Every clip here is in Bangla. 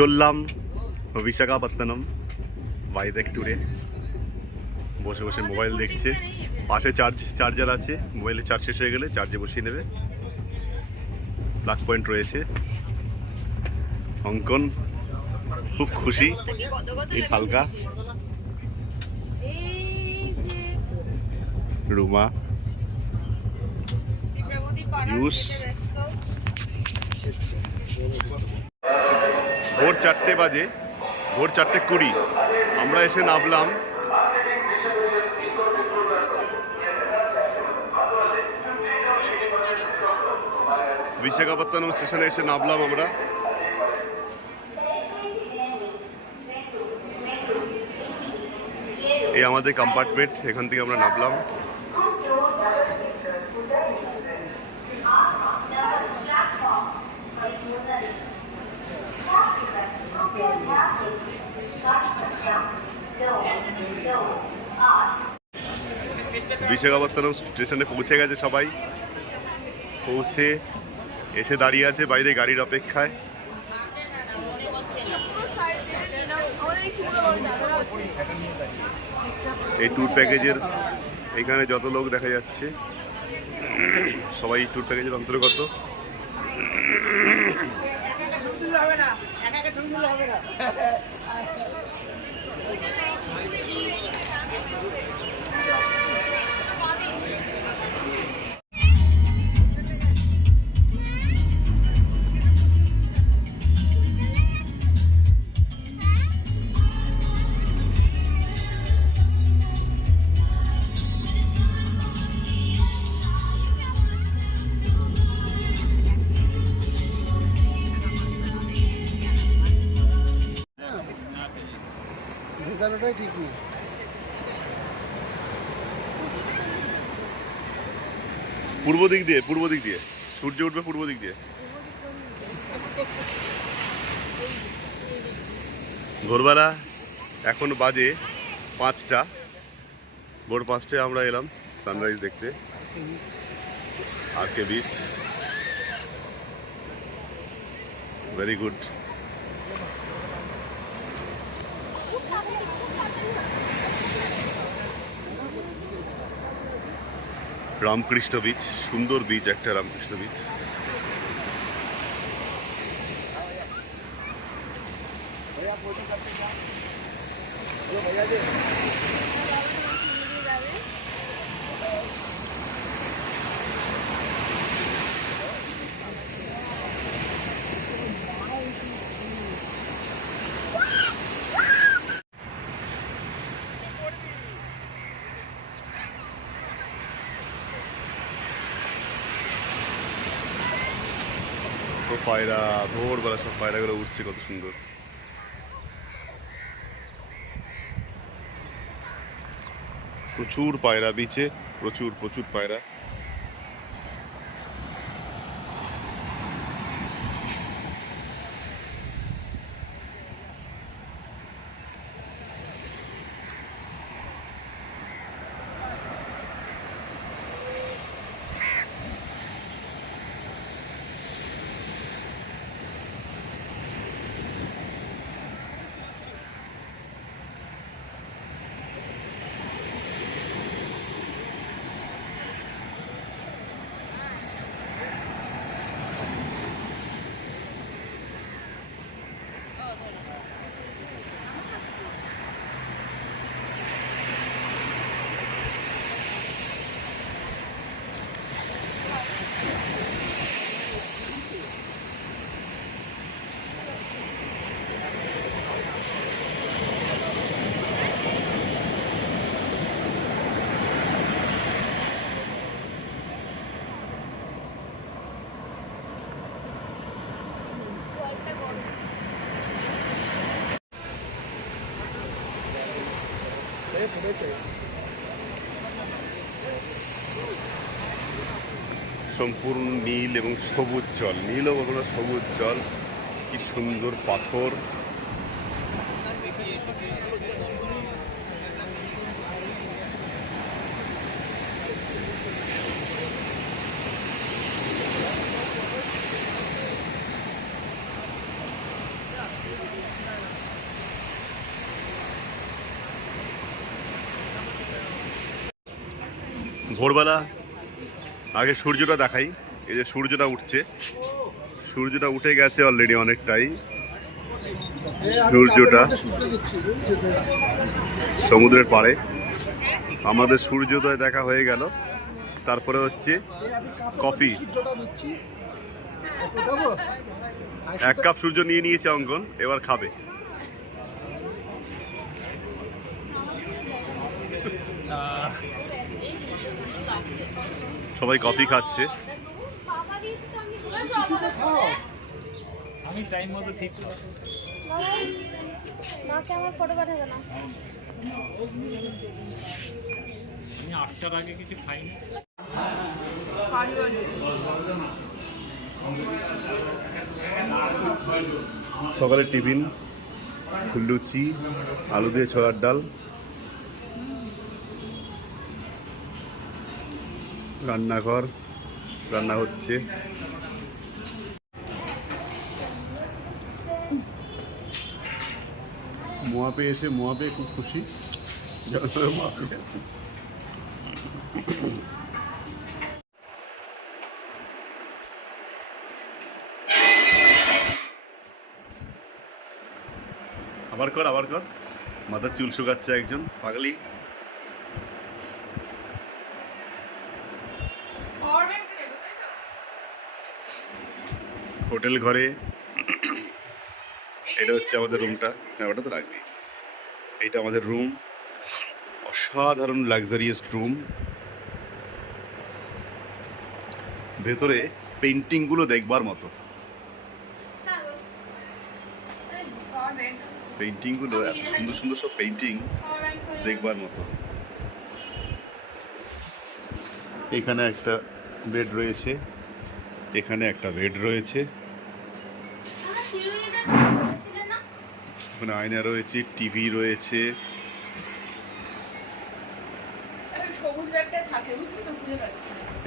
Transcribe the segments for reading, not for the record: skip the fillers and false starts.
চললাম বিশাখাপত্তনম ভাইজ্যাক ট্যুরে। বসে বসে মোবাইল দেখছে, পাশে চার্জার আছে, মোবাইলে চার্জ শেষ হয়ে গেলে চার্জে বসিয়ে নেবে। প্লাগ পয়েন্ট রয়েছে। অঙ্কন খুব খুশি, এই হালকা রুমা ইউস। ভোর 4টে বাজে, ভোর 4:20 আমরা এসে নামলাম বিশাখাপত্তনম স্টেশনে। এসে নামলাম আমরা। এই আমাদের কম্পার্টমেন্ট, এখান থেকে আমরা নামলাম। বিশাখাপত্তনম স্টেশনে পৌঁছে গেছে সবাই। পৌঁছে এসে দাঁড়িয়ে আছে বাইরে গাড়ির অপেক্ষায়। এই ট্যুর প্যাকেজের এখানে যত লোক দেখা যাচ্ছে সবাই ট্যুর প্যাকেজের অন্তর্গত। ঠিক নেই। পূর্ব দিক দিয়ে সূর্য উঠবে পূর্ব দিক দিয়ে। ভোরবেলা এখন বাজে 5টা, ভোর 5টায় আমরা এলাম সানরাইজ দেখতে। RK beach, very good. Ramakrishna beach, সুন্দর বিচ একটা, রামকৃষ্ণ বিচ। পায়রা, ভোরবেলা সব পায়রাগুলো উঠছে, কত সুন্দর। প্রচুর পায়রা বিচে, প্রচুর পায়রা। সম্পূর্ণ নীল এবং সবুজ জল, নীল ও সবুজ জল, কি সুন্দর পাথর। ভোরবেলা আগে সূর্যটা দেখাই। এই যে সূর্যটা উঠছে, সূর্যটা উঠে গেছে অলরেডি অনেকটাই। সূর্যটা সমুদ্রের পাড়ে আমাদের সূর্যোদয় দেখা হয়ে গেল। তারপরে হচ্ছে কফি। 1 কাপ সূর্য নিয়ে নিয়েছে অঙ্কন, এবার খাবে। সবাই কফি খাচ্ছে। আমি টাইম মতো ঠিক মাকে আমার ফটো পাঠাবে না। আমি 8টার আগে কিছু খাইনি। সকালের টিফিন লুচি, আলু দিয়ে ছোলার ডাল, রান্নাঘর রান্না হচ্ছে। মোয়াপে এসে মোয়াপে খুব খুশি। আবার কর মাথার চুল শুকাচ্ছে একজন পাগলি। হোটেল ঘরে এটা হচ্ছে আমাদের রুমটা। হ্যাঁ, ওটা তো রাখবি। এইটা আমাদের রুম, অসাধারণ লাক্সারিয়াস রুম। ভেতরে পেন্টিং গুলো দেখবার মতো। পেন্টিং গুলো এত সুন্দর সুন্দর সব পেন্টিং দেখবার মতো। এখানে একটা বেড রয়েছে, এখানে একটা বেড রয়েছে, ওখানে আয়না রয়েছে, টিভি রয়েছে।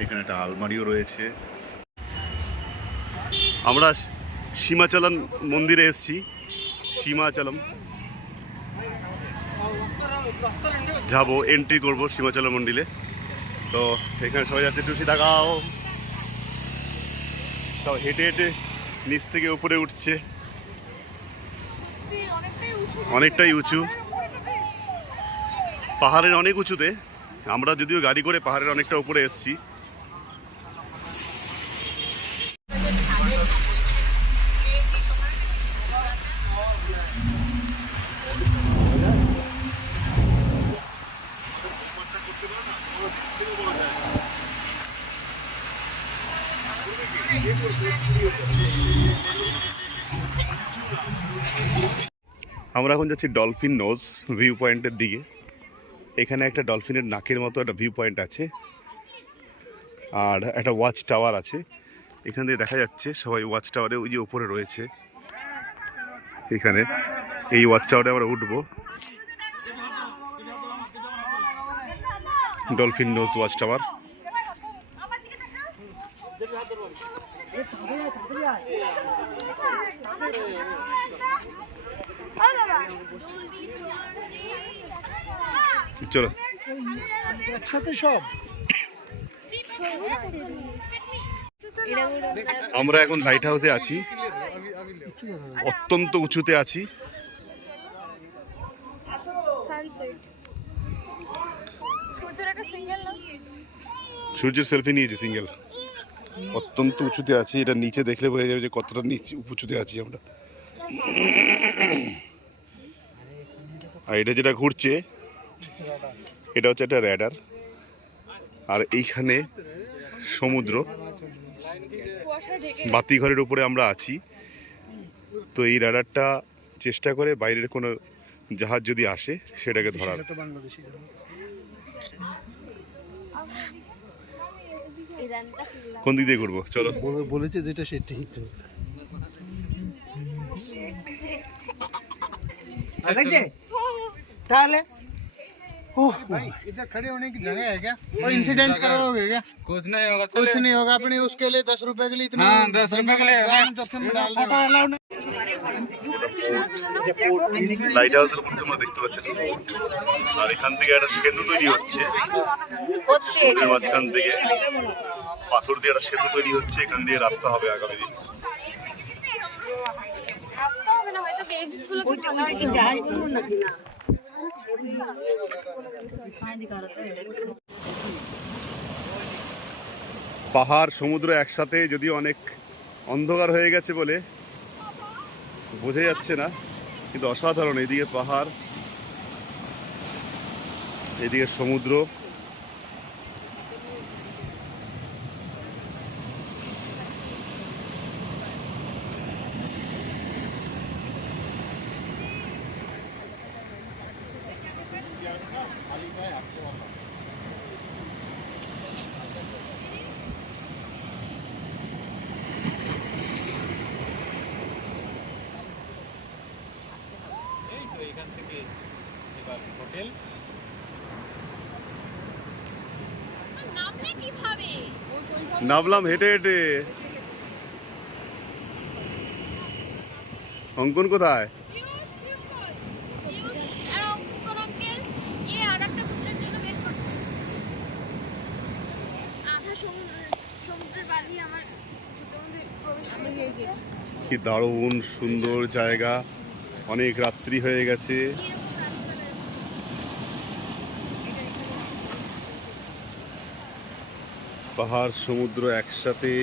এখানে একটা আলমারিও রয়েছে। আমরা সীমাচলম মন্দিরে এসেছি। সীমাচলম যাবো, এন্ট্রি করবো সীমাচলম মন্দিরে। তো এখানে সবাই যাচ্ছে, টুসি দেখাও। সব হেঁটে হেঁটে নিচ থেকে উপরে উঠছে। অনেকটাই উঁচু, পাহাড়ের অনেক উঁচুতে। আমরা যদিও গাড়ি করে পাহাড়ের অনেকটা উপরে এসেছি। আমরা এখন যাচ্ছি ডলফিন নোজ ভিউ পয়েন্টের দিকে। এখানে একটা ডলফিনের নাকের মতো একটা ভিউ পয়েন্ট আছে, আর একটা ওয়াচ টাওয়ার আছে। এখান থেকে দেখা যাচ্ছে সবাই ওয়াচ টাওয়ারে ওই যে উপরে রয়েছে। এখানে এই ওয়াচ টাওয়ারে আমরা উঠবো। Dolphin nose watch tower. চলো একসাথে সব। আমরা এখন লাইট হাউসে আছি, অত্যন্ত উঁচুতে আছি। সূর্যের সেলফি নিয়েছি সিঙ্গেল। অত্যন্ত উঁচুতে আছি, এটা নিচে দেখলে বোঝা যাবে যে কতটা নিচে উঁচুতে আছি আমরা। আর এটা যেটা ঘুরছে এটা হচ্ছে একটা র্যাডার, আর এইখানে সমুদ্র। বাতিঘরের উপরে আমরা আছি। তো এই র্যাডারটা চেষ্টা করে বাইরের কোনো জাহাজ যদি আসে সেটাকে ধরার। কোন দিক দিয়ে ঘুরবো? চলো। বলেছে যেটা সেটাই তো। ताले भाई इधर खड़े होने की जगह है क्या? और इंसिडेंट करोगे क्या? कुछ नहीं होगा, कुछ नहीं होगा। अपने उसके लिए 10 रुपए के लिए इतना। हाँ, 10 रुपए के लिए जोखिम में डाल रहे हो। লাইট হাউসের উপর তোমরা দেখতে পাচ্ছ আর এখান থেকে একটা সেতু তৈরি হচ্ছে সমুদ্রের মাঝখান থেকে পাথর দিয়ে একটা সেতু তৈরি হচ্ছে এখান দিয়ে রাস্তা হবে আগামী দিন রাস্তা হবে না হয়তো waves গুলো কি ভালো কি জাহাজ বলুন না পাহাড় সমুদ্র একসাথে যদিও অনেক অন্ধকার হয়ে গেছে বলে বোঝা যাচ্ছে না কিন্তু অসাধারণ এদিকে পাহাড় এদিকে সমুদ্র এই তো এখান থেকে এবার হোটেল নামলে কিভাবে নামলাম হেঁটে হেঁটে অঙ্কন কোথায় সমুদ্রের বালি আমার প্রবেশ করে গিয়েছে কি দারুণ সুন্দর জায়গা অনেক রাত্রি হয়ে গেছে পাহাড় সমুদ্র একসাথে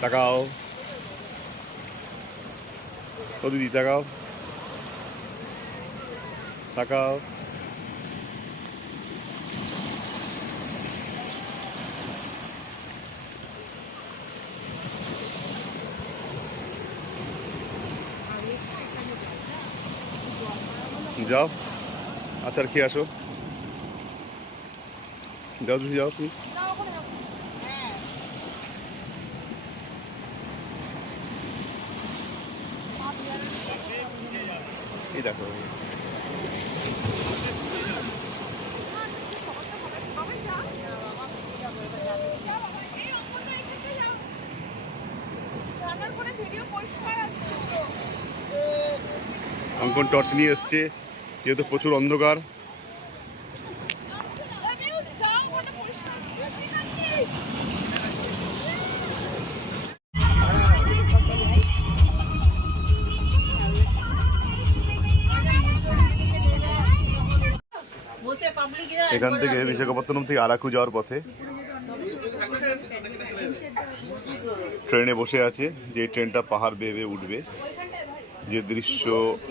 তাকাও ও দিদি তাকাও তাকাও যাও আচার খেয়ে আসো যাও তুমি যাও তুমি এই দেখো অঙ্কন টর্চ নিয়ে এসছে যেহেতু প্রচুর অন্ধকার এখান থেকে বিশাখাপত্তনম থেকে আরাকু যাওয়ার পথে ট্রেনে বসে আছে যে ট্রেনটা পাহাড় বেয়ে বেয়ে উঠবে যে দৃশ্য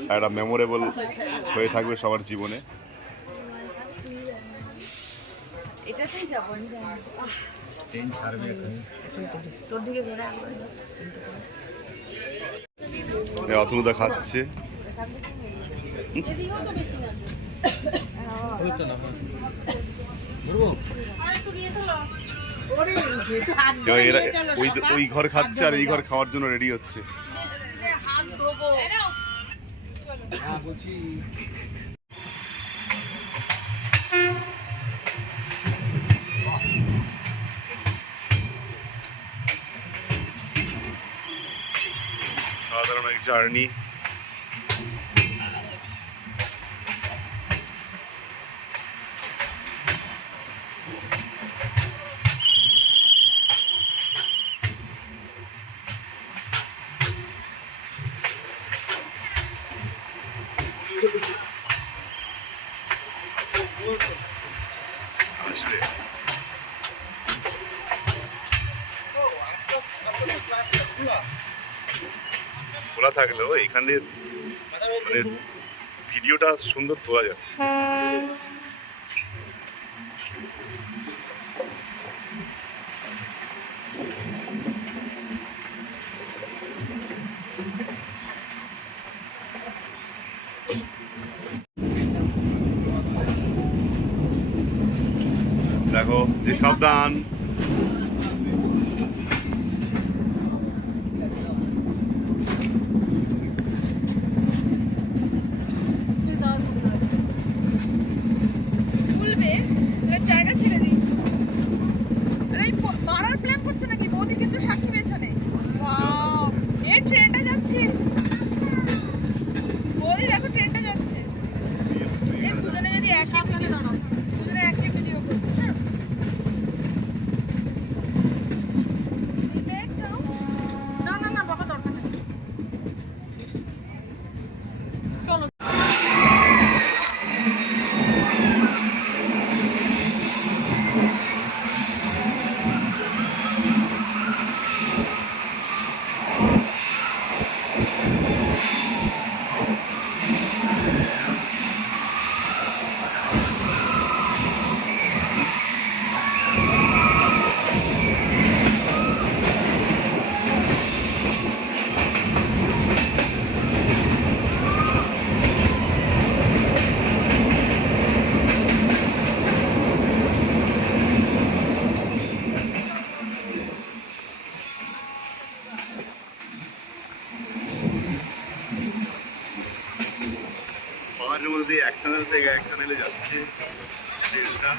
একটা মেমোরেবল হয়ে থাকবে সবার জীবনে এটাতেই যাব ট্রেন ছাড়বে তোর দিকে ঘোরা অতনুদা খাচ্ছে এরা ওই ঘর খাচ্ছে আর এই ঘর খাওয়ার জন্য রেডি হচ্ছে বলছি সাধারণ এক জার্নি আসবে খোলা থাকলেও এখানে মানে ভিডিওটা সুন্দর তোলা যাচ্ছে দেখো যে সাবধান খুলবে জায়গা ছেড়ে দিই টানেল থেকে এক টানেলে যাচ্ছে ট্রেনটা।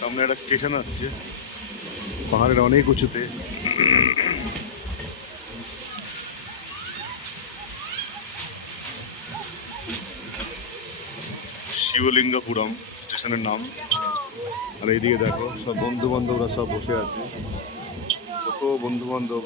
সামনে একটা স্টেশন আসছে পাহাড়ের অনেক উঁচুতে। শিবলিঙ্গপুরম স্টেশনের নাম। আর এইদিকে দেখো সব বন্ধু বান্ধবরা সব বসে আছে, কত বন্ধু বান্ধব।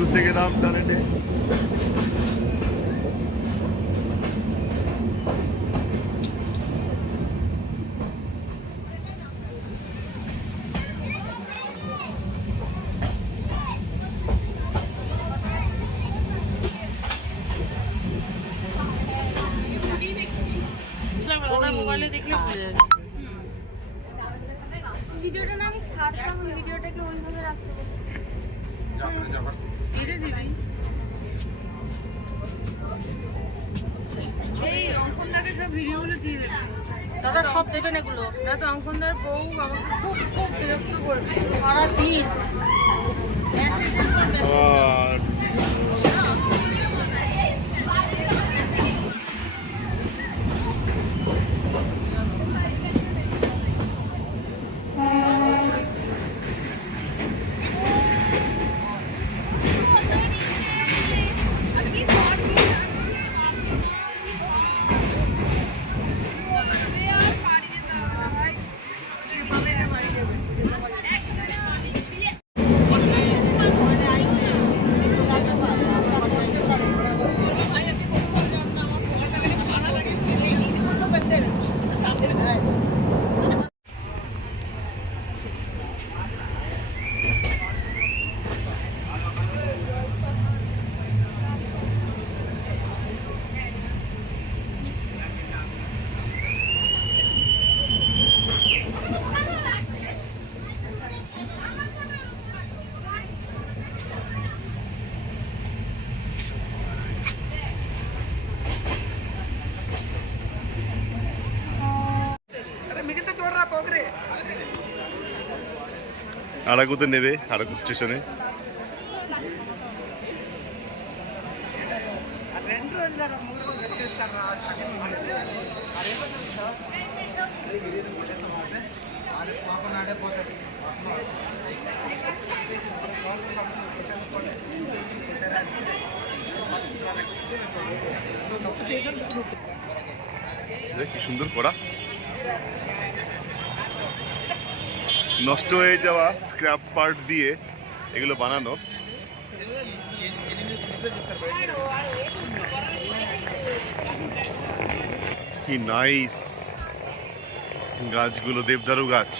ঘুষে গেলাম টানেলে। মোবাইলে দেখলে ভুলে যাবে। ভিডিওটা না আমি ছাড়তাম, ওই ভিডিওটাকে ওইভাবে রাখতে বলছি। এটা দিবি এই অঙ্কনদাকে সব ভিডিওগুলো দিয়ে দেবে। দাদা সব দেবেন এগুলো, না তো অঙ্কনদার বউ আমাকে খুব খুব বিরক্ত করবে সারাদিন। আর আরাকুতে নেবে, আরাকু স্টেশনে। দেখ কি সুন্দর করা, নষ্ট হয়ে যাওয়া স্ক্র্যাপ পার্ট দিয়ে এগুলো বানানো। কি নাইস গাছগুলো, দেবদারু গাছ।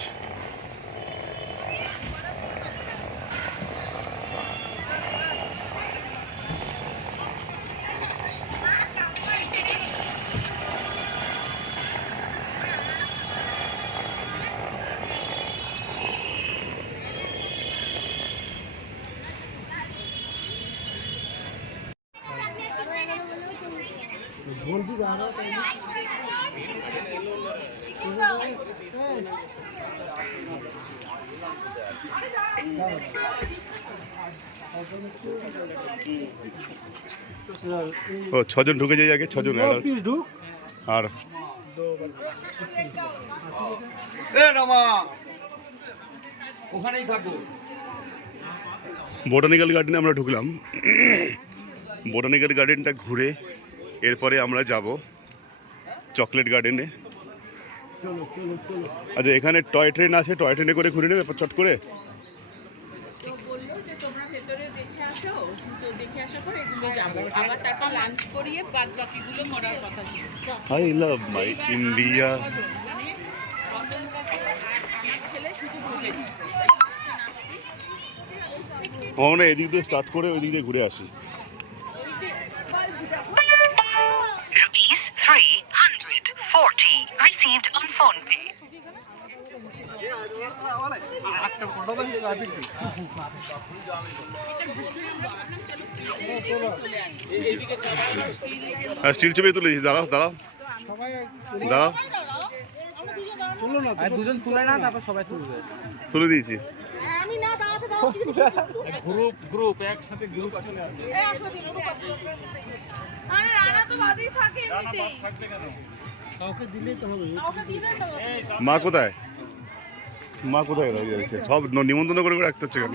ও 6 জন ঢুকে যায় আগে, 6 জন আর বোটানিক্যাল গার্ডেনে আমরা ঢুকলাম। বোটানিক্যাল গার্ডেনটা ঘুরে এরপরে আমরা যাব চকলেট গার্ডেনে। আচ্ছা, এখানে টয় ট্রেন আছে, টয় ট্রেনে করে ঘুরে নেবে চট করে। I love my India. আমরা এদিক দিয়ে স্টার্ট করে ওই দিক দিয়ে ঘুরে আসি। ₹340 received on phone pay. Still ছবি তুলেছি, দাঁড়াও দাঁড়াও দাঁড়াও, দুজন তুলে না, তারপর সবাই তুলবে। তুলে দিয়েছি। গ্রুপ একসাথে গ্রুপ চলে আসবে। আরে রানা তো বাদেই থাকে এমনিতেই। থাকবে কেন? কাউকে দিলেই তো হবে। কাউকে দিলে তো মা কোথায়? মা কোথায় রয়েছে? সব নিমন্ত্রণ করে করে রাখতে হচ্ছে কেন?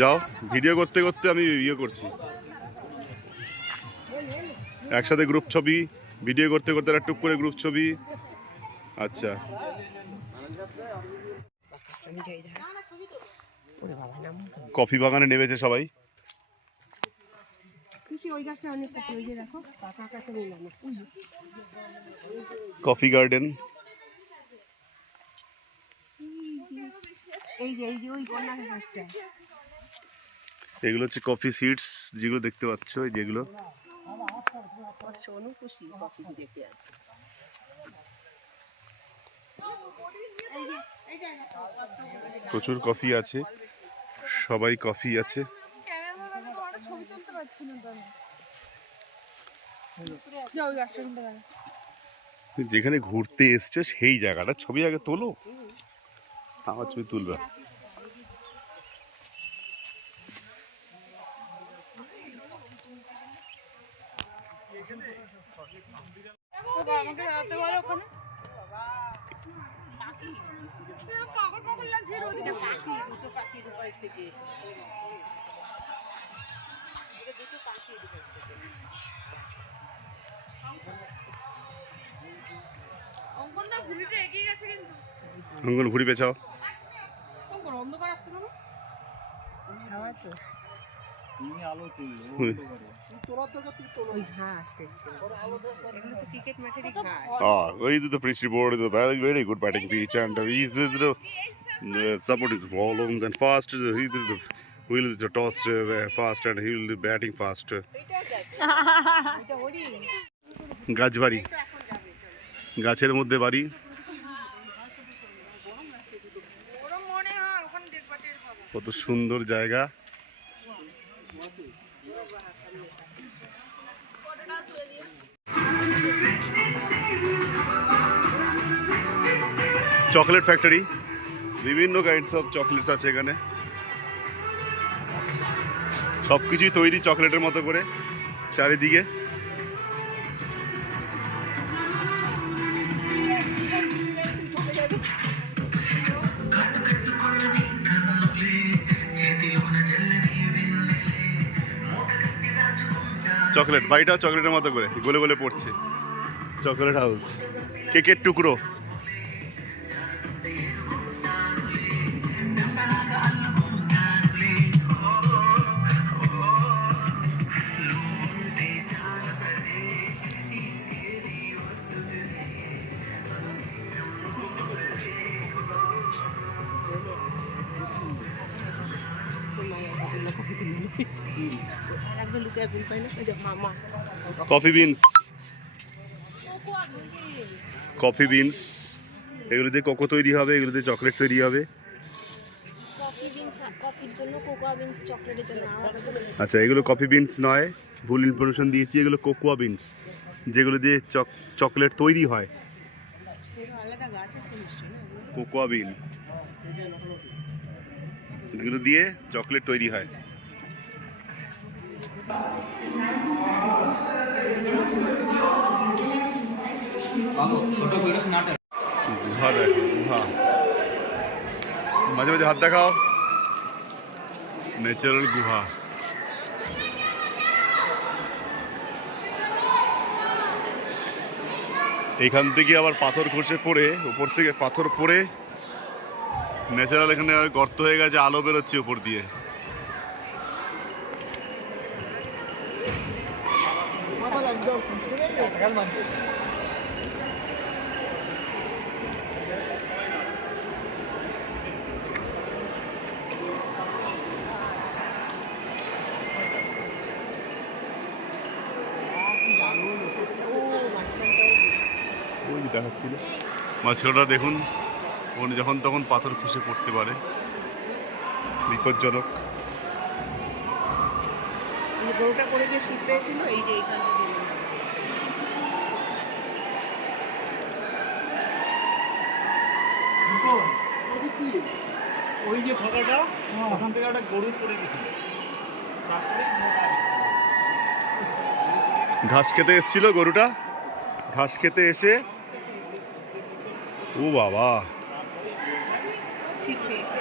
যাও, ভিডিও করতে করতে আমি ইয়ে করছি, একসাথে গ্রুপ ছবি, ভিডিও করতে করতে একটা টুক করে গ্রুপ ছবি। আচ্ছা, কফি বাগানে নেমেছে সবাই। কফি গার্ডেন, এগুলো হচ্ছে কফি সিডস যেগুলো দেখতে পাচ্ছ, এই যেগুলো প্রচুর কফি আছে, সবাই কফি আছে। ছবি তুলতে পারছি না তো যাও গাছটা কিনতে গেল। যেখানে ঘুরতে এসছে সেই জায়গাটা ছবি আগে তোলো, আমার ছবি তুলবে। আমাকে যাতে বলো ওখানে পাগল পাগল লাগছে ওদিকে পাখি, দুটো পাখি দুপাশ থেকে দুটো পাখি দুপাশ থেকে। অঙ্কন দা ঘুড়িটা এগিয়ে গেছে কিন্তু। অঙ্কন ঘুড়ি পেছাও। অঙ্কন অন্ধকার আসছে না? ছাওয়া তো তুমি আলো তুললে ওই ঘাস এগুলো তো ক্রিকেট মাঠেরই ঘাস। This is the Priestry board, is a very, very good batting pitch, and he is the support is volumes and fast. He will the toss fast, and he will be batting fast. গাছ বাড়ি, গাছের মধ্যে বাড়ি। কত সুন্দর জায়গা। চকলেট ফ্যাক্টরি, বিভিন্ন কাইন্ডস অফ চকলেটস আছে এখানে। সবকিছুই তৈরি চকলেটের মতো করে চারিদিকে। চকলেট বাড়িটা চকলেটের মতো করে গোলে গোলে পড়ছে। চকলেট হাউস, কেকের টুকরো। কফি বিনস, কফি বিনস, এগুলোতে কোকো তৈরি হবে, এগুলোতে চকলেট তৈরি হবে। কফি বিনস, কফির জন্য কোকোয়া বিনস, চকলেটের জন্য আলাদা করে। আচ্ছা, এগুলো কফি বিনস নয়, ভুল ইনফরমেশন দিয়েছি। এগুলো কোকোয়া বিনস, যেগুলো দিয়ে চকলেট তৈরি হয়। কোকোয়া বিন, এগুলো দিয়ে চকলেট তৈরি হয়। গুহা দেখো, গুহা। মাঝে মাঝে হাত দেখাও। ন্যাচারাল গুহা। এখান থেকে আবার পাথর খসে পড়ে, উপর থেকে পাথর পড়ে ন্যাচারাল এখানে গর্ত হয়ে গেছে, আলো বেরোচ্ছে উপর দিয়ে। ওই যে দেখাচ্ছিল মাছটা, দেখুন যখন তখন পাথর খসে পড়তে পারে, বিপজ্জনক। গরুটা করে গিয়ে শীত পেয়েছিল, এই যে এইখান থেকে ওই যে ফাঁকাটা, ওখান থেকে একটা গরু পড়ে গেছিল। তারপরে ঘাস খেতে এসেছিল গরুটা, ঘাস খেতে এসে ও বাবা শীত পেয়েছে।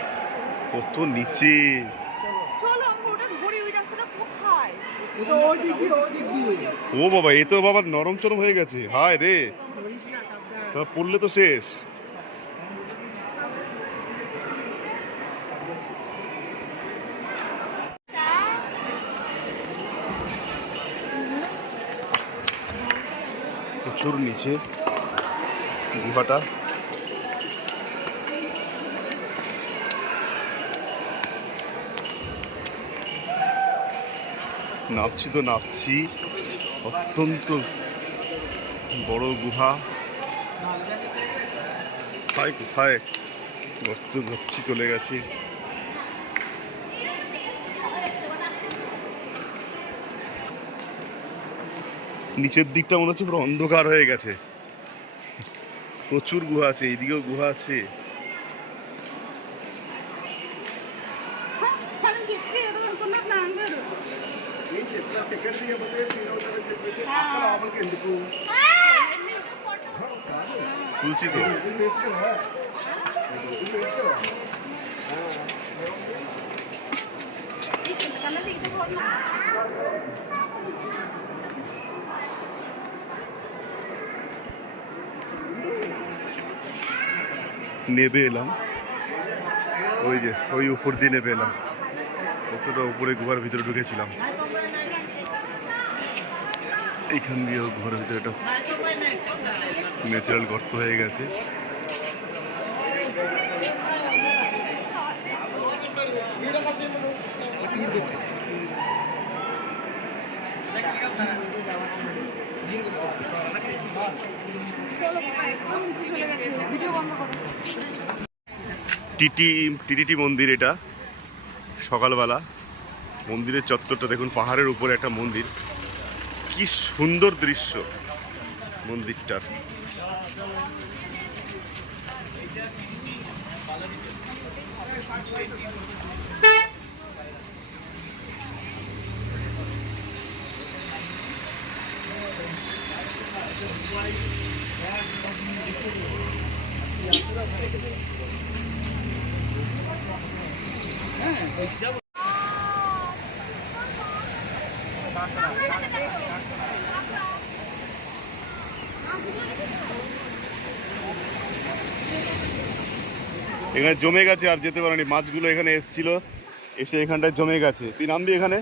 কত নিচে। চলো আমরা ওটা ধরি, ওই রাস্তাটা কোথায়? ও বাবা, এ তো বাবা নরম চরম হয়ে গেছে। হায় রে, ধরিস না, সাবধান। তা পড়লে তো শেষ। প্রচুর নিচে গুহাটা। নামছি তো নামছি, অত্যন্ত বড় গুহা। কোথায় কোথায় গর্ত গচ্ছি চলে গেছে। নিচের দিকটা মনে হচ্ছে পুরো অন্ধকার হয়ে গেছে। প্রচুর গুহা আছে, এইদিকেও গুহা আছে। তুলছি তো। নেবে এলাম, ওই যে ওই উপর দিয়ে নেবে এলাম, কতটা উপরে গুহার ভিতরে ঢুকেছিলাম। এইখান দিয়ে ঘরের ভিতরে একটা ন্যাচারাল গর্ত হয়ে গেছে। টিটিটি মন্দির, এটা সকালবেলা মন্দিরের চত্বরটা দেখুন, পাহাড়ের উপরে একটা মন্দির, কি সুন্দর দৃশ্য। মন্দিরটার। এখানে জমে গেছে, আর যেতে পারেনি। মাছগুলো এখানে এসেছিল, এসে এখানটায় জমে গেছে। তুই নামবি এখানে?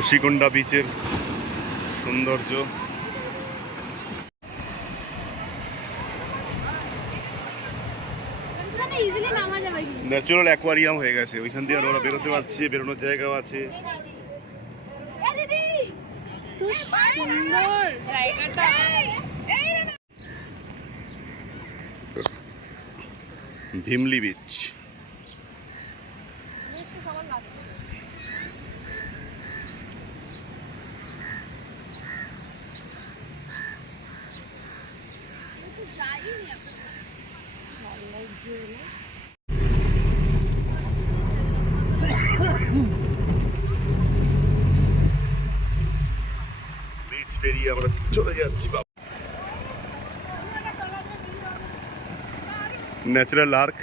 ঋষিকোন্ডা বিচের সৌন্দর্য। ন্যাচারাল অ্যাকোয়ারিয়াম হয়ে গেছে, ওইখান দিয়ে আর ওরা বেরোতে পারছে, বেরোনোর জায়গাও আছে। ভীমলি বিচ। বিচ পেরিয়ে আমরা চলে যাচ্ছি বাবা। Natural arch.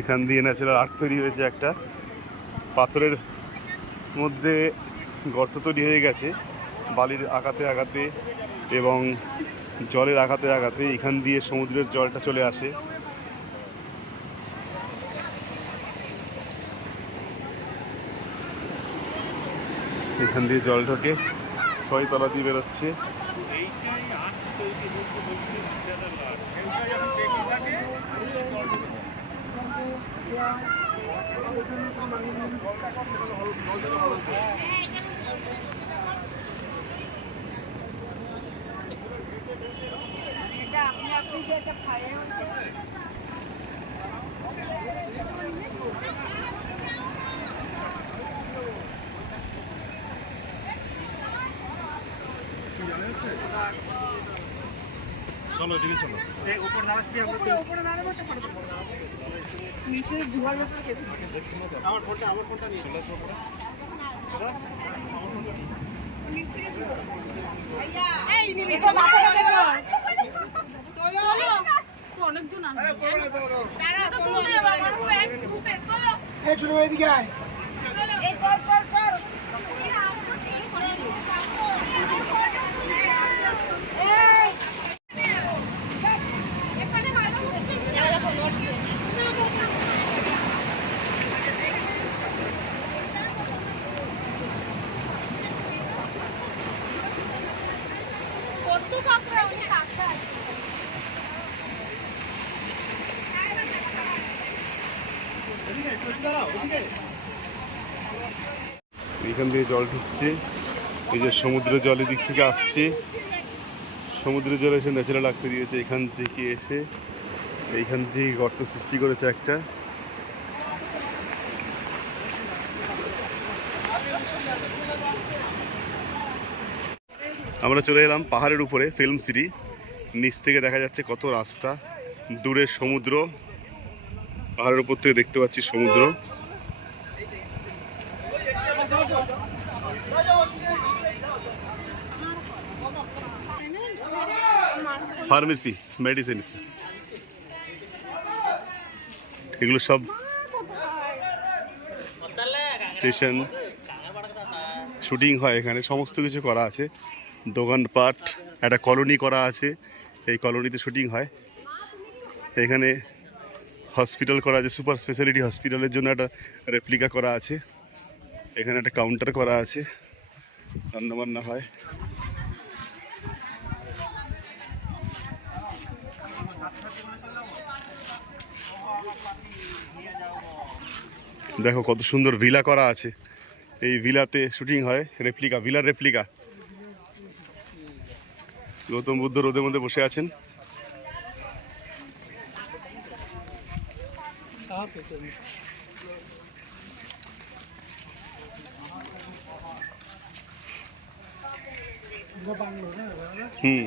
এখান দিয়ে ন্যাচারাল আর্ট তৈরি হয়েছে, একটা পাথরের মধ্যে গর্ত তৈরি হয়ে গেছে বালির আঘাতে আঘাতে এবং জলের আঘাতে আঘাতে। এখান দিয়ে সমুদ্রের জলটা চলে আসে। এখান দিয়ে জল ঢোকে, 6 তলা দিয়ে বেরোচ্ছে। চলো এদিকে চলো। উপরে দাঁড়াচ্ছি আমরা, উপরে দাঁড়াবো তো ফটো তুলবো। নিচে ধোয়ার মতো কেটে আমার ফোনটা নিয়ে চলে আসো উপরে। ভাইয়া এই নিবি তো মাথাটা দেখো। চলো অনেকজন আছে। আরে বড় দাঁড়া চলো চলো। এই ছোট ভাই এদিকে আয়। এই চল চল চল। এখান দিয়ে জল ঢুকছে, এই যে সমুদ্রের জল দিক থেকে আসছে। সমুদ্রের জল এসে ন্যাচারাল আর্ট তৈরি হয়েছে। এখান থেকে এসে এইখান থেকে গর্ত সৃষ্টি করেছে একটা। আমরা চলে এলাম পাহাড়ের উপরে, ফিল্ম সিটি। নিচ থেকে দেখা যাচ্ছে কত রাস্তা, দূরে সমুদ্র, পাহাড়ের উপর থেকে দেখতে পাচ্ছি সমুদ্র। ফার্মেসি, মেডিসিন, এগুলো সব স্টেশন, শুটিং হয় এখানে, সমস্ত কিছু করা আছে। দোকানপাট, একটা কলোনি করা আছে, এই কলোনিতে শুটিং হয়। এখানে হসপিটাল করা আছে, সুপার স্পেশালিটি হসপিটালের জন্য একটা রেপ্লিকা করা আছে। এখানে একটা কাউন্টার করা আছে, রান্নাবান্না হয়। দেখো কত সুন্দর ভিলা করা আছে, এই ভিলাতে শুটিং হয়, রেপ্লিকা, ভিলার রেপ্লিকা। গৌতম বুদ্ধ রোদের মধ্যে বসে আছেন। হুম,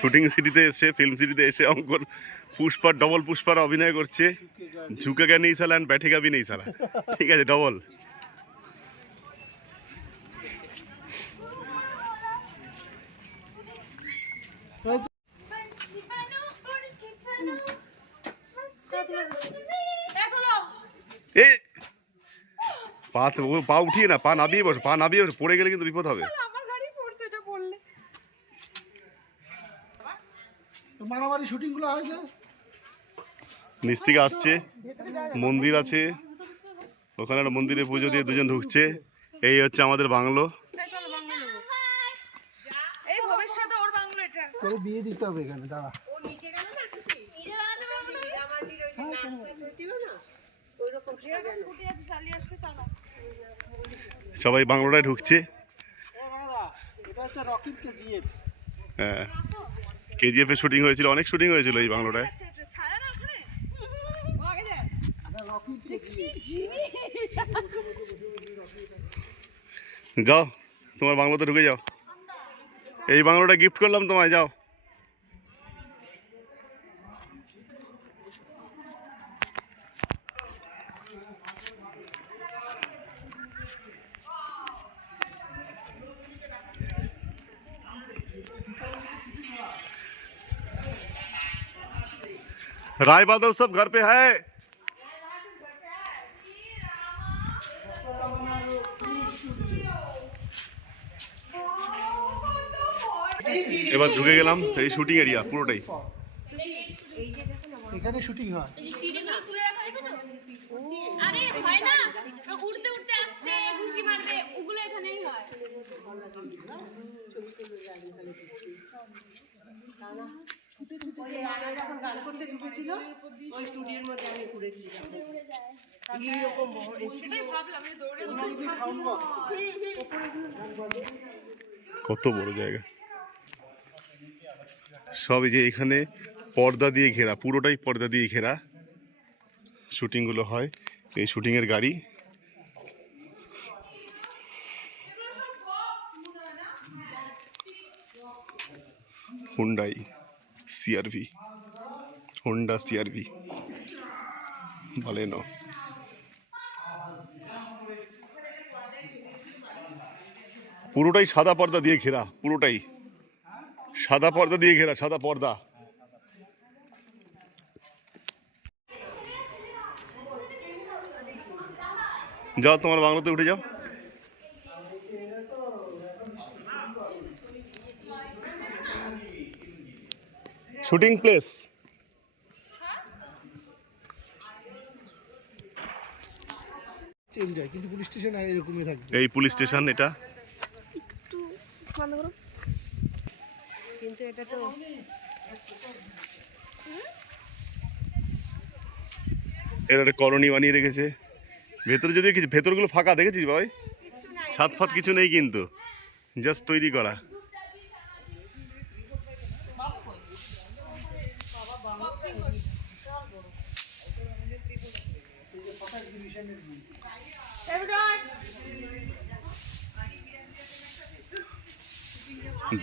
শুটিং সিটিতে এসে, ফিল্ম সিটিতে এসে অঙ্কন পুষ্পার, ডবল পুষ্পার অভিনয় করছে। ঝুঁকেগা নেই সালা, बैठेगा भी नहीं साला, ঠিক আছে, ডবল। এ পা উঠিয়ে না, পা নাবিয়ে বসো, পা নাবিয়ে বসো, পড়ে গেলে কিন্তু বিপদ হবে। মারামারি শুটিং গুলো হয় যে নিচ থেকে আসছে, মন্দির আছে ওখানে, একটা মন্দিরে পুজো দিয়ে দুজন ঢুকছে। এই হচ্ছে আমাদের বাংলো। এই ভবিষ্যতে ওর বাংলো এটা। তোর বিয়ে দিতে হবে এখানে, দাঁড়া। সবাই বাংলোটায় ঢুকছে। হ্যাঁ, কেজিএফ এর শুটিং হয়েছিল, অনেক শুটিং হয়েছিল এই বাংলোটায়। যাও তোমার বাংলোতে ঢুকে যাও, এই বাংলোটা গিফট করলাম তোমায়, যাও। राय बादल सब घर पे है। এবার ঢুকে গেলাম এই শুটিং এরিয়া পুরোটাই। এখানে শুটিং হয়। আরে হয় না, উড়তে উড়তে আসছে, ঘুষি মারবে, ওগুলো এখানেই হয়। আমরা যখন গান করতে ঢুকেছিল ওই স্টুডিওর মধ্যে আমি ঘুরেছিলাম। কত বড় জায়গা, সব এই যে এখানে পর্দা দিয়ে ঘেরা, পুরোটাই পর্দা দিয়ে ঘেরা শুটিং গুলো হয়। এই শুটিং এর গাড়ি, হুন্ডাই সিআরভি, হোন্ডা সিআরভি, বালেনো। পুরোটাই সাদা পর্দা দিয়ে ঘেরা, পুরোটাই সাদা পর্দা দিয়ে ঘেরা, সাদা পর্দা। যাও তোমার বাংলোতে উঠে যাও। শুটিং প্লেস, চেঞ্জ হয় কিন্তু পুলিশ স্টেশন এরকমই থাকবে। এই পুলিশ স্টেশন এটা। একটু বন্ধ করো। কিন্তু এটা তো এর একটা কলোনি বানিয়ে রেখেছে। ভেতরে যদিও কিছু, ভেতরগুলো ফাঁকা দেখেছিস ভাই, ছাদ ফাত কিছু নেই কিন্তু, জাস্ট তৈরি করা।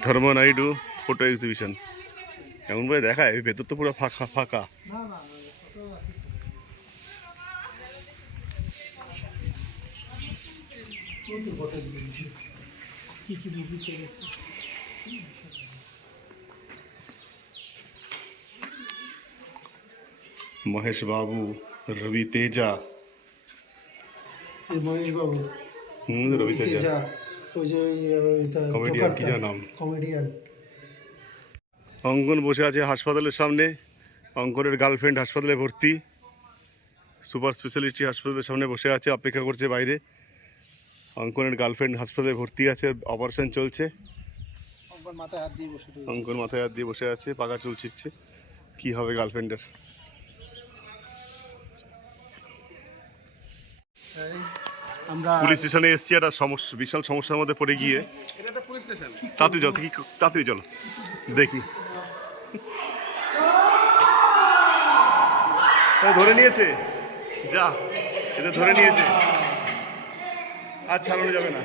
ধর্ম নাইডু ফটো এক্সিবিশন এমন ভাবে দেখায়, ভেতর তো পুরো ফাঁকা ফাঁকা। महेश बाबू, रवि तेजा, ये महेश बाबू रवि तेजा वो जो कॉमेडियन की नाम कॉमेडियन। অঙ্কন বসে আছে হাসপাতালের সামনে। অঙ্কনের গার্লফ্রেন্ড হাসপাতালে ভর্তি, সুপার স্পেশালিটি হাসপাতালের সামনে বসে আছে, অপেক্ষা করছে বাইরে। অঙ্কনের গার্লফ্রেন্ড হাসপাতালে ভর্তি আছে, অপারেশন চলছে। অঙ্কন মাথায় হাত দিয়ে বসে রয়েছে। অঙ্কন মাথায় হাত দিয়ে বসে আছে, পাকা চুল ছিঁড়ছে। কি হবে গার্লফ্রেন্ডের? আমরা পুলিশ স্টেশনে এসছি, একটা সমস্যা, বিশাল সমস্যার মধ্যে পড়ে গিয়ে। তাড়াতাড়ি চল, তাড়াতাড়ি চলো দেখি। ধরে নিয়েছে, যা এদের ধরে নিয়েছে, আর ছাড়ানো যাবে না,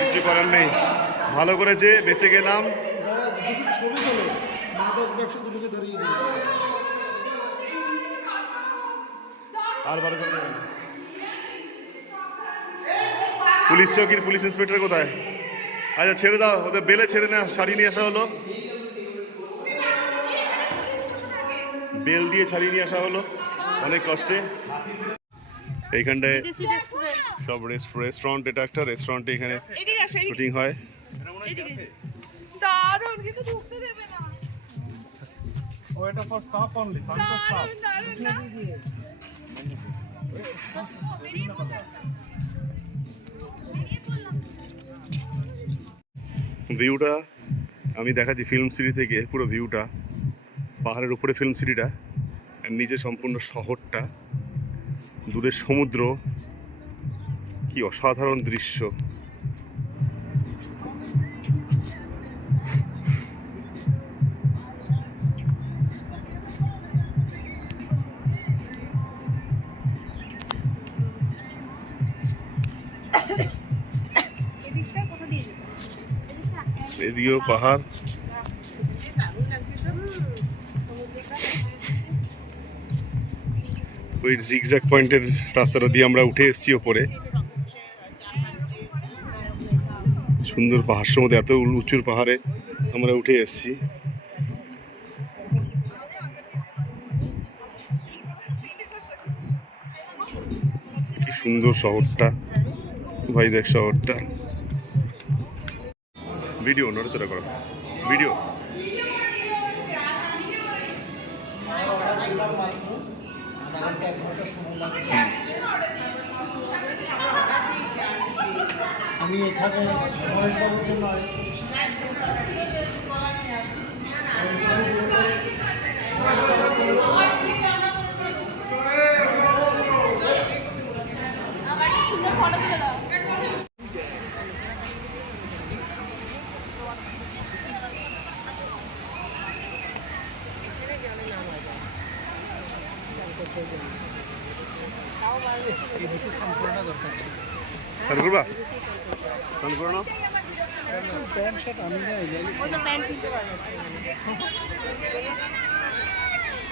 কিছু করার নেই। ভালো করেছে, বেঁচে গেলাম। দুটো ছবি তোলো, মাদক ব্যবসা দুটোকে ধরিয়ে দিয়েছে। আর বার করে যাবে না। পুলিশ চৌকির পুলিশ ইন্সপেক্টর কোথায়? আচ্ছা ছেড়ে দাও, ওদের বেলে ছেড়ে না, ছাড়িয়ে নিয়ে আসা হলো, বেল দিয়ে ছাড়িয়ে নিয়ে আসা হলো অনেক কষ্টে। এইখানটায় সব রেস্টুরেন্ট, এটা একটা রেস্টুরেন্টে এখানে শুটিং হয়। দারুণ, কিন্তু ঢুকতে দেবে না। ও এটা for staff only, fun for staff. ভিউটা আমি দেখাচ্ছি ফিল্ম সিটি থেকে, পুরো ভিউটা পাহাড়ের উপরে ফিল্ম সিটিটা, আর নিচে সম্পূর্ণ শহরটা, দূরে সমুদ্র। কি অসাধারণ দৃশ্য। এদিকেও পাহাড়, ওই জিগজ্যাগ পয়েন্টের রাস্তাটা দিয়ে আমরা উঠে এসেছি ওপরে। সুন্দর পাহাড়ের মধ্যে, এত উঁচুর পাহাড়ে আমরা উঠে এসেছি। কি সুন্দর শহরটা ভাই, দেখ শহরটা। ভিডিও নড়াচড়া করো, ভিডিও। আমি এখানে মহেশ বাবুর জন্য সুন্দর ফটো তুলে দাও। স্নান করবা? স্নান করো না? প্যান্ট শার্ট আমি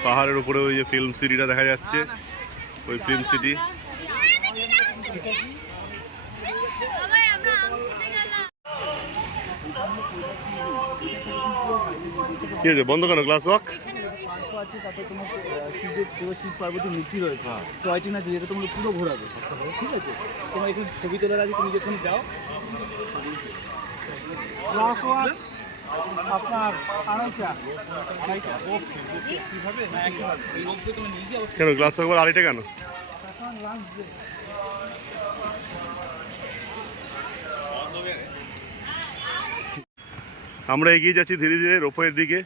পাহাড়ের উপরে ওই যে ফিল্ম সিটিটা দেখা যাচ্ছে, ওই ফিল্ম সিটি। কি হয়েছে, বন্ধ কেন ক্লাস ওয়াক? আছে, তারপরে তোমার শিব পার্বতী মূর্তি রয়েছে, টয় ট্রেন আছে, যেটা তোমরা পুরো ঘোরাবে। ঠিক আছে, তোমার এখানে ছবি তোলার আছে, তুমি যখন যাও। ক্লাস ওয়ান আপনার আড়াইটা কিভাবে না একইভাবে এই মধ্যে তুমি নিয়ে যাও। কেন ক্লাস ওয়াক আড়াইটা কেন? আমরা এগিয়ে যাচ্ছি ধীরে ধীরে রোপওয়ের দিকে।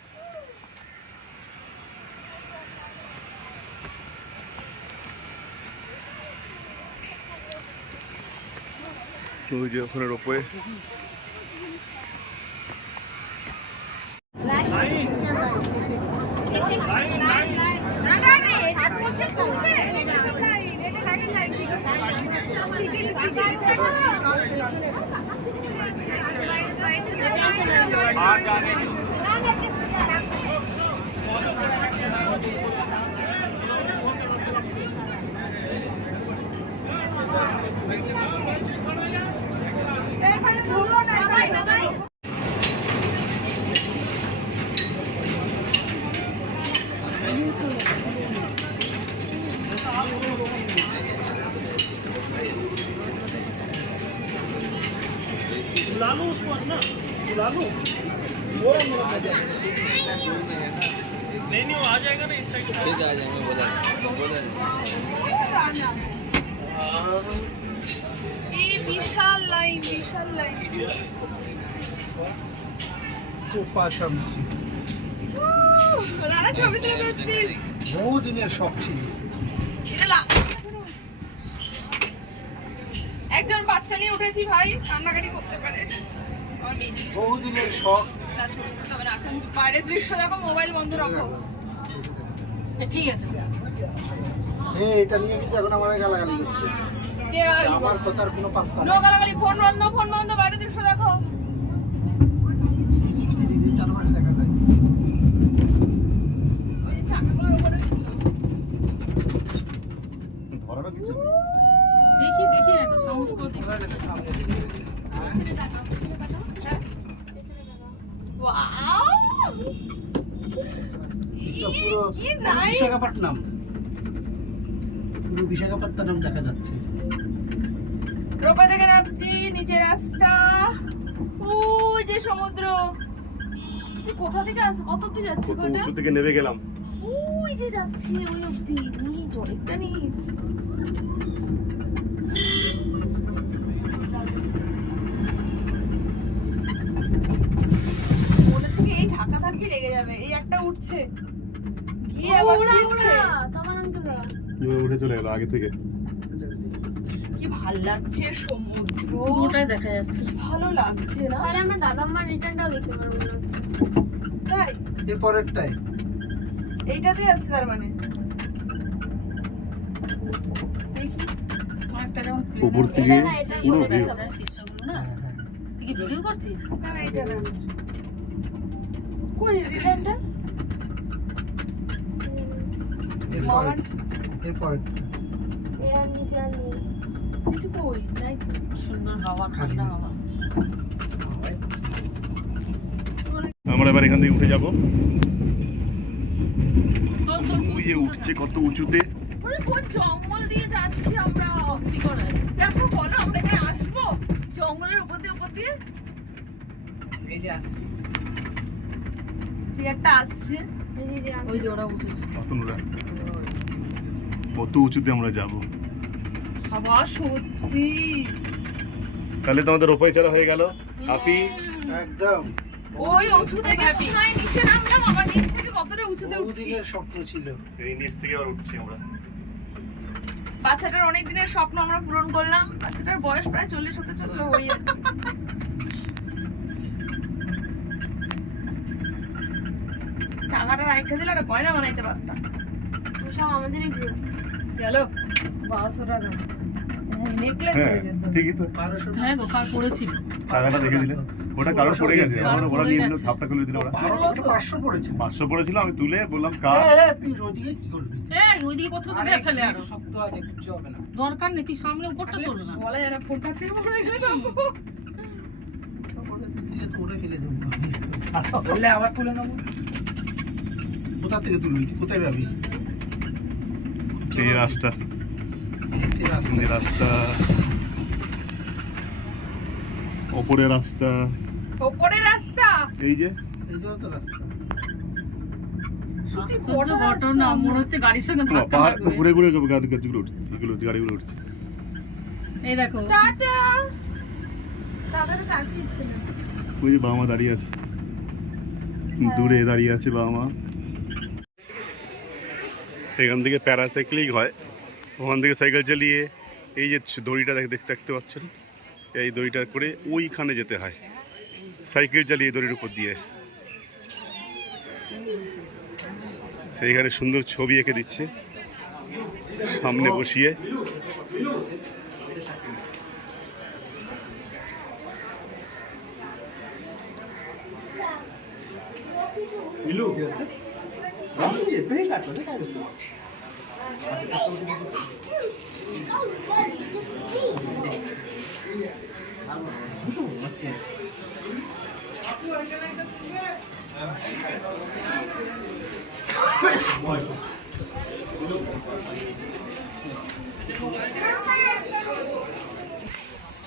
ওই যে ওখানে রোপওয়ে। এই বিশাল লাইন, বিশাল লাইন। রানা ছবি তুলে দিচ্ছি। বহুদিনের শখ ছিল। এটা একজন বাচ্চা নিয়ে উঠেছি ভাই, কান্নাকাটি করতে পারে। বহুদিনের শখ। না ছবি তুলতে হবে না, এখন বাইরের দৃশ্য দেখো, মোবাইল বন্ধ রাখো। ঠিক আছে। এটা নিয়ে কিন্তু এখন আমার গালাগালি করছে। আমার কথার কোনো পাত্তা নো গালাগালি, ফোন বন্ধ, ফোন বন্ধ, বাইরের দৃশ্য দেখো। 360 ডিগ্রি চারপাশে দেখা যায়। ওই যে চাকাগুলোর উপরে ধরারও কিছু নেই। দেখি দেখি একটা সাউন্ড করতে। ওয়াও, পুরো কি nice! বিশাখাপট্টনম, পুরো বিশাখাপট্টনম দেখা যাচ্ছে। রোপা থেকে নামছি, নিচে রাস্তা, ওই যে সমুদ্র। এই কোথা থেকে আসছে, কত অব্দি যাচ্ছি কত কোটা? উঁচু থেকে নেমে গেলাম। ওই যে যাচ্ছি ওই অব্দি, নিচ, অনেকটা নিচ। মনে হচ্ছে কি এই ধাক্কা ধাক্কি লেগে যাবে। এই একটা উঠছে, গিয়ে আবার ফিরছে। উঠে চলে গেল আগে থেকে। কি ভালো লাগছে সমুদ্র, ওটাই দেখা যাচ্ছে। কি ভালো লাগছে না? তাহলে আমরা দাদাম্মার রিটার্নটাও দেখতে পারবো মনে হচ্ছে। তাই এর পরেরটাই এইটাতে আসছে তার মানে। দেখি অনেকটা যেমন উপর থেকে এটা না, এটা পুরো পুরো ভিউ। দেখা যায়। দৃশ্যগুলো না। তুই কি ভিডিও করছিস? না না, এটা না। কই রিটার্নটা? এর পরেরটা এর নিচে আর নেই। কিছু কই নাই তো। সুন্দর হাওয়া, ঠান্ডা হাওয়া। আমরা এবার এখান থেকে উঠে যাব। তোর তোর ওই যে উঠছে কত উঁচুতে। ওরে কোন জঙ্গল দিয়ে যাচ্ছি আমরা। কি করে? দেখো বলো আমরা এখানে আসবো জঙ্গলের উপর দিয়ে। এই যে আসছে। কি একটা আসছে। এই যে ওই যে ওরা উঠেছে। অতনুরা কত উঁচুতে আমরা যাব। আবার সত্যি তাহলে তো আমাদের রোপওয়ে চলা হয়ে গেল। হ্যাপি। একদম ওই উঁচু থেকে কোথায় নিচে নামলাম, আবার নিচ থেকে কতটা উঁচুতে উঠছি। বহুদিনের স্বপ্ন ছিল। এই নিচ থেকে আবার উঠছি আমরা। বাচ্চাটার অনেক দিনের স্বপ্ন আমরা পূরণ করলাম। বাচ্চাটার বয়স প্রায় 40 হতে চললো। ওই আর কি। টাকাটা রাইখা দিলে একটা গয়না বানাইতে পারতাম। সব আমাদেরই গ্রুপ। গেল 1200 টাকা নেকলেস হ্যাঁ হয়ে যেত। ঠিকই তো। 1200 হ্যাঁ গো, কার পড়েছিল? টাকাটা দেখে দিলে ওটা কারোর পড়ে গেছে। কারোর ওরা পড়ে নিয়ে নিল, গেছে। ধাপটা খুলে দিল ওরা। 500 পড়েছে। 500 পড়েছিল, আমি তুলে বললাম কার। তুই ওদিকে কি করবি? ওইদিকে কত তুলে ফেলে আরো। শক্ত আছে, কিচ্ছু হবে না। দরকার নেই, তুই সামনে উপরটা তোল না। বলা যায় না, ফোন থাকতে মরে গেল। ওটা দিলে তো ওরে ফেলে দেবো। বললে আবার তুলে নেবো। কোথা থেকে তুলবি? কোথায় যাবি? এই রাস্তা, এই রাস্তা। এই রাস্তা, ওপরে রাস্তা, ওপরে রাস্তা। এই যে এই যে তো রাস্তা। আশ্চর্য ঘটনা, মনে হচ্ছে গাড়ির সঙ্গে ধাক্কা পাহাড় তো লাগবে। ঘুরে ঘুরে গাড়িগুলো উঠছে, গাড়িগুলো উঠছে। এই দেখো, টাটা। দাদাটা তাকিয়েছিল। ওই যে বাবা মা দাঁড়িয়ে আছে। দূরে দাঁড়িয়ে আছে বাবা মা। এখান থেকে প্যারাসাইক্লিং হয়, ওখান থেকে সাইকেল চালিয়ে এই যে দড়িটা দেখতে পাচ্ছেন, এই দড়িটা করে ওইখানে যেতে হয়, সাইকেল চালিয়ে দড়ির উপর দিয়ে। এইখানে সুন্দর ছবি এঁকে দিচ্ছে সামনে বসিয়ে।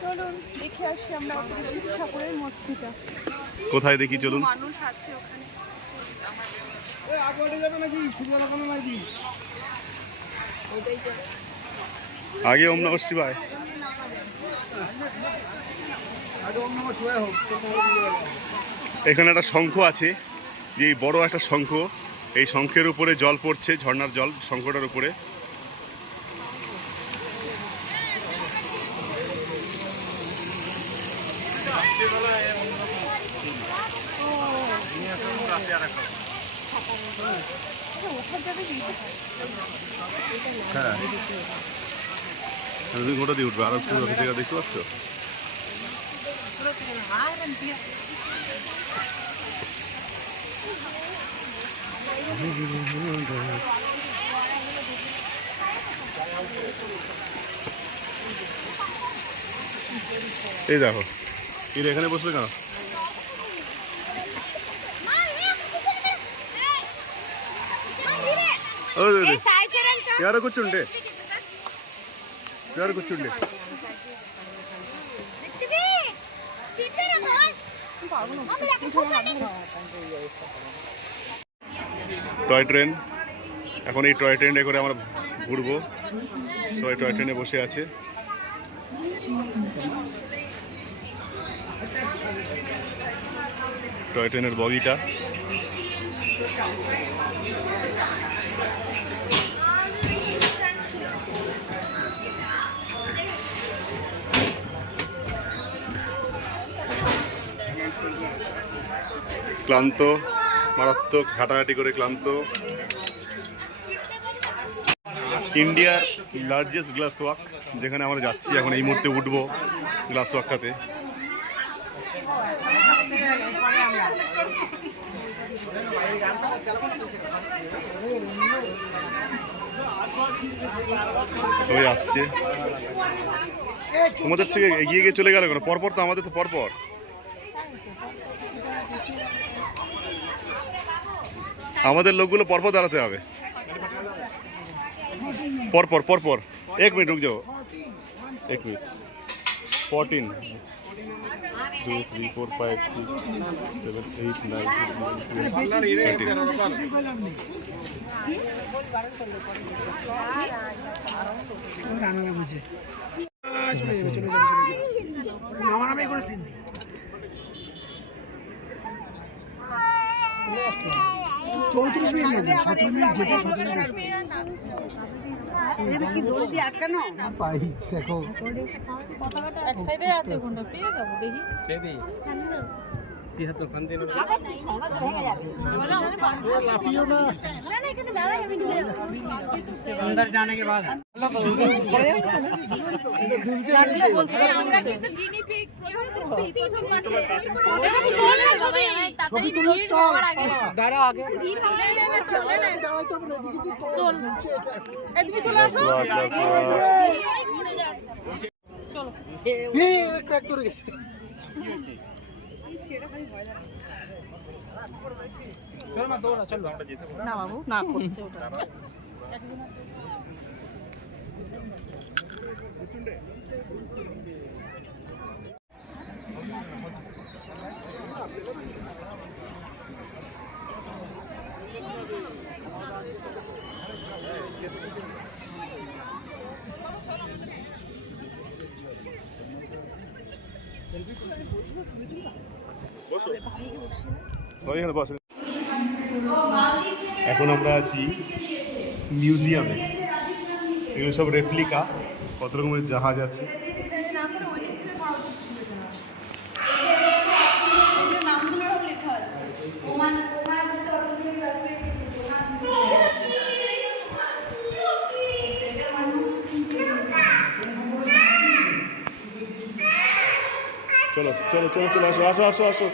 চলুন দেখে আসি আমরা শিব ঠাকুরের মূর্তিটা। কোথায় দেখি চলুন। মানুষ আছে ওখানে। আগে ওম নমঃ শিবায়। এখানে একটা শঙ্খ আছে, যে বড় একটা শঙ্খ, এই শঙ্খের উপরে জল পড়ছে, ঝর্ণার জল শঙ্খটার উপরে। হ্যাঁ, তুমি গোটা দিয়ে উঠবে, আর জায়গা দেখতে পাচ্ছ। এই দেখো, এর এখানে বসবে কেন? ఎవరు కూర్చుంటే ఎవరు కూర్చుంటే টয় ট্রেন। এখন এই টয় ট্রেনে করে আমরা ঘুরবো, সবাই টয় ট্রেনে বসে আছে। টয় ট্রেনের বগিটা। ক্লান্ত, মারাত্মক হাঁটাহাঁটি করে ক্লান্ত। ইন্ডিয়ার লার্জেস্ট গ্লাস ওয়াক, যেখানে আমরা যাচ্ছি এখন, এই মুহূর্তে উঠবো গ্লাস ওয়াকটাতে। সবাই আসছে, তোমাদের থেকে এগিয়ে গিয়ে চলে গেল কেন? পরপর তো, আমাদের তো পরপর। আমাদের লোকগুলো পরপর দাঁড়াতে হবে, পরপর পরপর। 1 মিনিট রুক যাও, 1 মিনিট। 14 2 3 4 5 6 7 8 9 এক সাইডে আছে ওখানটা, পেয়ে যাবো দেখি। अंदर जाने के बाद আমরা কিন্তু গিনি পিগ না বাবু, না করছে ওটা। বসো, ওইখানে বসো। এখন আমরা আছি মিউজিয়ামে। এগুলো সব রেপ্লিকা, কত রকমের জাহাজ আছে। চলো চলো চলো চলো, আসো আসো আসো আসো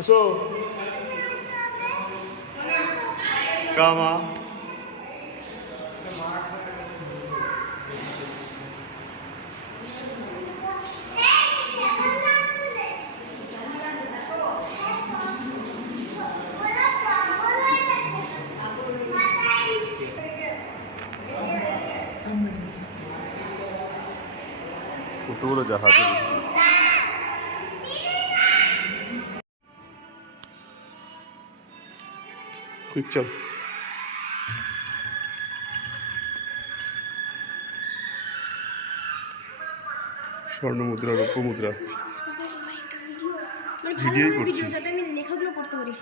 আসো কামা। কতগুলো জাহাজ। কুইক চল। স্বর্ণ মুদ্রা, রৌপ্য মুদ্রা। ভিডিওই করছি। যাতে আমি লেখাগুলো পড়তে পারি।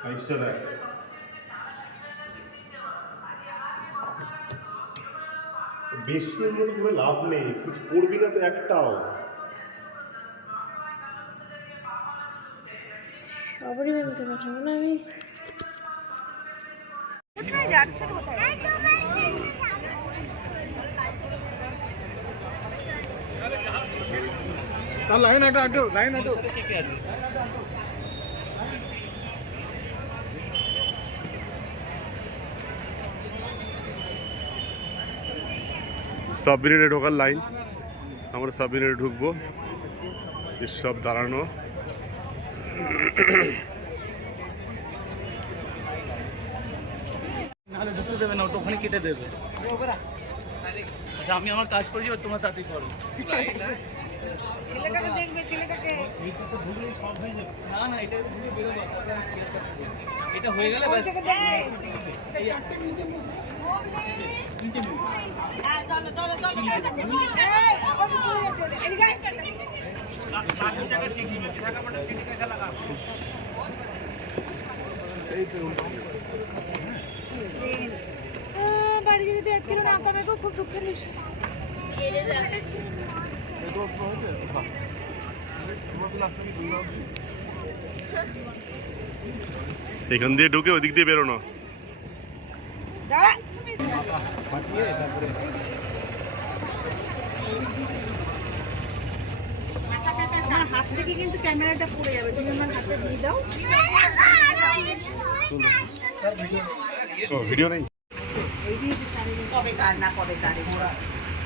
সাইজটা দেখ। বেশির মতো করে লাভ নেই, কিছু পড়বি না তো একটাও। সবারই ব্যাংকে পাঠাবো না আমি। স্যার লাইন আটো লাইন আটো। সাবমেরিনে ঢোকার লাইন, আমরা সাবমেরিনে ঢুকবো। সব দাঁড়ানো। নাহলে ঢুকতে দেবে না, ওটা ওখানে কেটে দেবে। আচ্ছা, আমি আমার কাজ করছি, এবার তোমরা তাড়াতাড়ি করো। ছেলেটাকে দেখবে, ছেলেটাকে। না না, এটা ঘুরে বেরোবে, এটা হয়ে গেলে ব্যাস। ছেলেটাকে দেখবে। চলো চলো চলো। এই, ওই চলে যাচ্ছে, এদিকে আয়। বাড়িতে যদি 1 কিলো না আনতে পারবো, খুব দুঃখের বিষয়। এখান দিয়ে ঢুকে ওই দিক দিয়ে বেরোনো। দাঁড়া। আমার হাত থেকে কিন্তু ক্যামেরাটা পড়ে যাবে, তুমি আমার হাতে দিয়ে দাও। ভিডিও নেই। কবে কার না কবে কারে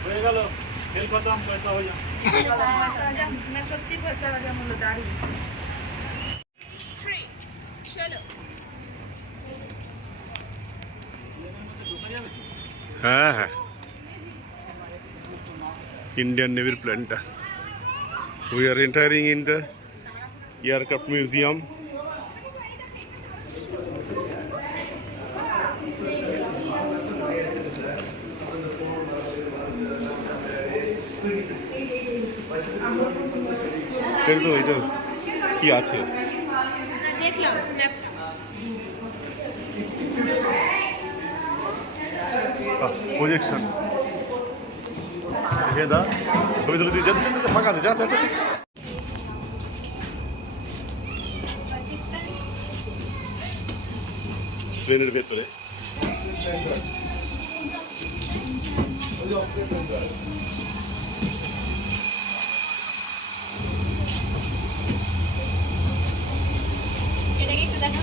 হয়ে গেল, খেল খতম, পয়সা হয়ে যাবে। না সত্যি পয়সা হয়ে মূল্য দাঁড়ি। হ্যাঁ হ্যাঁ, ইন্ডিয়ান নেভির প্ল্যানটা। We are entering in the aircraft museum. এটা কি আছে দেখলাম প্রজেকশন। দেখে দা ছবি তুলে দিয়ে যেতে ফাঁকা আছে, যা যা যা। ট্রেনের ভেতরে এটাকে একটু দেখা।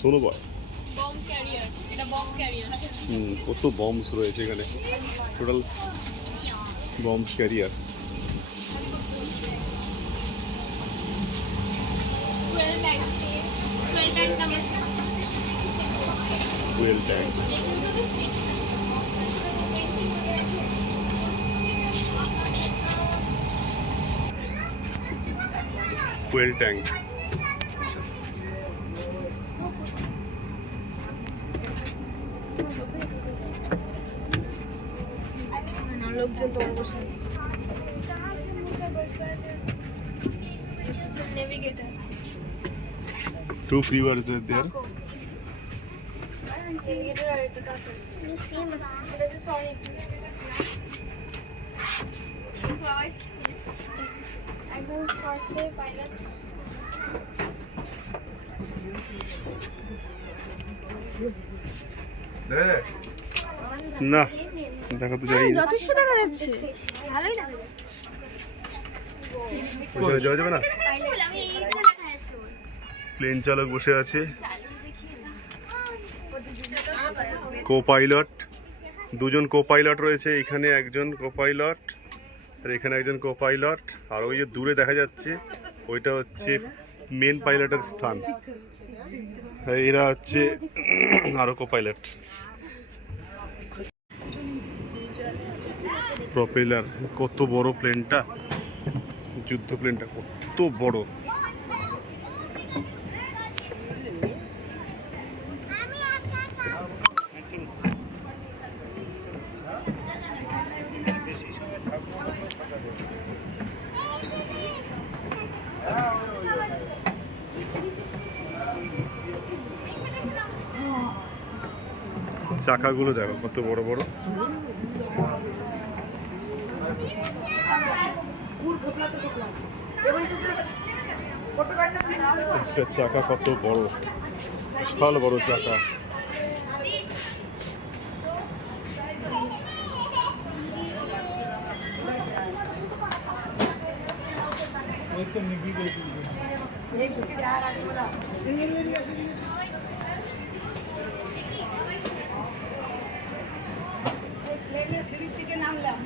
শোনো বয়, বম্ব ক্যারিয়ার, এটা বম্ব ক্যারিয়ার। কত বম্বস রয়েছে এখানে, total bombs carrier. 12 times the mass. Fuel tank. Fuel tank. লোকজন তোমার বসে আছে navigator Two rivers are there. Navigator আর এটা কাছে সেম আছে এটা তো সলিড একদম ফার্স্টে পাইলট না দেখা তো যাই যথেষ্ট দেখা যাচ্ছে ভালোই দেখা যাচ্ছে ওখানে যাওয়া যাবে না। আমি এইখানে দেখা যাচ্ছে প্লেন চালক বসে আছে, কো পাইলট, দুজন কো পাইলট রয়েছে, এখানে একজন কো পাইলট আর এখানে একজন কো পাইলট, আর ওই যে দূরে দেখা যাচ্ছে ওইটা হচ্ছে মেন পাইলটের স্থান, এরা হচ্ছে আরো কো পাইলট। প্রপেলার, কত বড় প্লেনটা, যুদ্ধ প্লেনটা কত বড়। চাকাগুলো দেখো কত বড় বড়, একটা চাকা কত বড়, বিশাল বড় চাকা। সিঁড়ির থেকে নামলাম